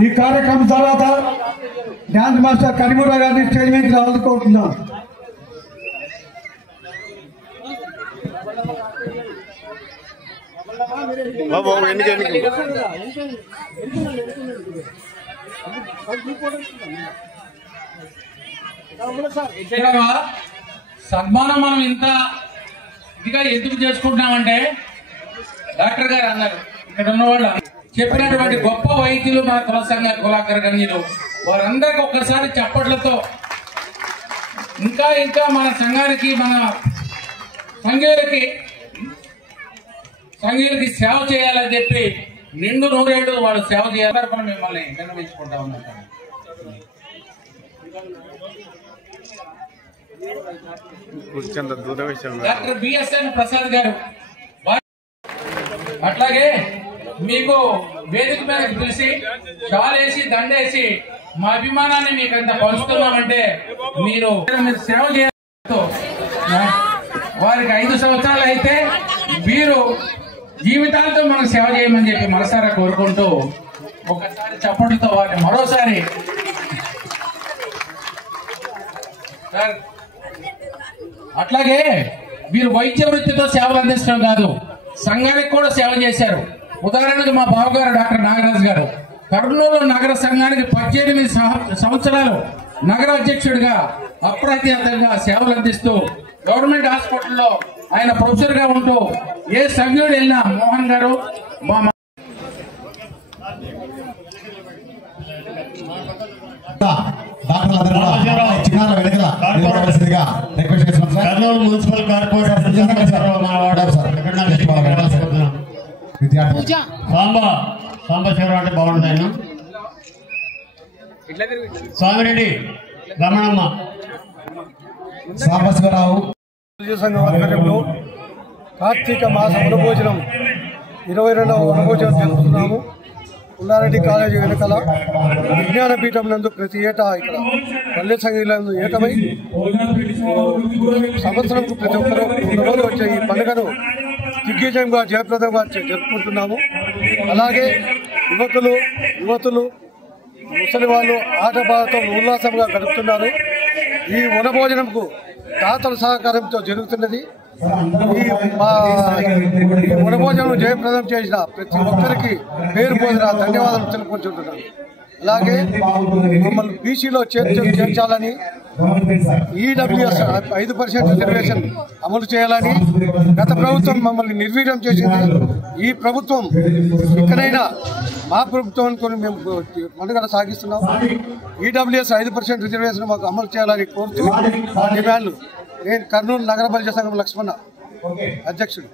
ఈ కార్యక్రమం తర్వాత డాన్స్ మాస్టర్ కరీముల్లా గారిని స్టేజ్ మీద రావాలని కోరుతున్నాం. సన్మానం మనం ఇంత ఇదిగా ఎందుకు చేసుకుంటున్నామంటే డాక్టర్ గారు అన్నారు, ఇక్కడ ఉన్నవాళ్ళు చెప్పినటువంటి గొప్ప వైద్యులు మన కులసంఘ కులాగ్రగణ్యులు వారందరికీ ఒక్కసారి చప్పట్లతో ఇంకా ఇంకా మన సంఘానికి మన సంఘీయులకి సేవ చేయాలని చెప్పి నిండు నూరేళ్లు వాళ్ళు సేవ చేయాలని మిమ్మల్ని నిర్ణయించుకుంటా ఉన్నారు. డాక్టర్ బిఎస్ఎన్ ప్రసాద్ గారు అట్లాగే మీకు వేదిక మీద పిలిచి షాలేసి దండేసి మా అభిమానాన్ని మీకు అంత పంచుతున్నామంటే మీరు సేవ చేయాలి. వారికి 5 సంవత్సరాలు అయితే వీరు జీవితాలతో మనం సేవ చేయమని చెప్పి మనసారా కోరుకుంటూ ఒకసారి చప్పట్లతో వారిని మరోసారి అట్లాగే వీరు వైద్య వృత్తితో సేవలు అందించడం కాదు, సంఘానికి కూడా సేవ చేశారు. ఉదాహరణకు మా బావగారు డాక్టర్ నాగరాజు గారు కర్నూలు నగర సంఘానికి 18 సంవత్సరాలు నగర అధ్యక్షుడిగా అప్రతిహతంగా సేవలు అందిస్తూ గవర్నమెంట్ హాస్పిటల్లో ఆయన ప్రొఫెసర్ గా ఉంటూ ఏ సంఘుడు వెళ్ళినా మోహన్ గారు మా మున్సిపల్ కార్పొరేషన్ సాంబశివరావు అంటే బాగుంటుంది. ఆయన స్వామిరెడ్డి రమణమ్మ సాంబశివరావు సంఘం ఆధ్వర్యంలో కార్తీక మాస వనభోజనం 22వ వనభోజనం జరుపుతున్నాము. పుల్లారెడ్డి కాలేజీ వెనకాల విజ్ఞానపీఠం నందు ప్రతి ఏటా ఇక్కడ పల్లె సంఘీలందు ఏకమై సంవత్సరంకు ప్రతి ఒక్కరూ 3 రోజులు వచ్చే ఈ పండుగను దిగ్విజయంగా జయప్రదంగా జరుపుకుంటున్నాము. అలాగే యువతులు ముసలి వాళ్ళు ఆటపాటతో ఉల్లాసంగా గడుపుతున్నారు. ఈ వనభోజనంకు దాతల సహకారంతో జరుగుతున్నది. ఈ వనభోజనం జయప్రదం చేసిన ప్రతి ఒక్కరికి పేరు పోదిన ధన్యవాదాలు తెలుపుకుంటున్నాను. అలాగే మమ్మల్ని బీసీలో చేర్చాలని, ఈడబ్ల్యూఎస్ 5% రిజర్వేషన్ అమలు చేయాలని గత ప్రభుత్వం మమ్మల్ని నిర్వీర్యం చేసింది. ఈ ప్రభుత్వం ఇక్కడైనా మా ప్రభుత్వం కొని మేము పండుగ సాగిస్తున్నాం. ఈడబ్ల్యూఎస్ 5% రిజర్వేషన్ మాకు అమలు చేయాలని కోరుతూ మా డిమాండ్లు. నేను కర్నూలు నగర పరిషత్ సంఘం లక్ష్మణ అధ్యక్షుడు.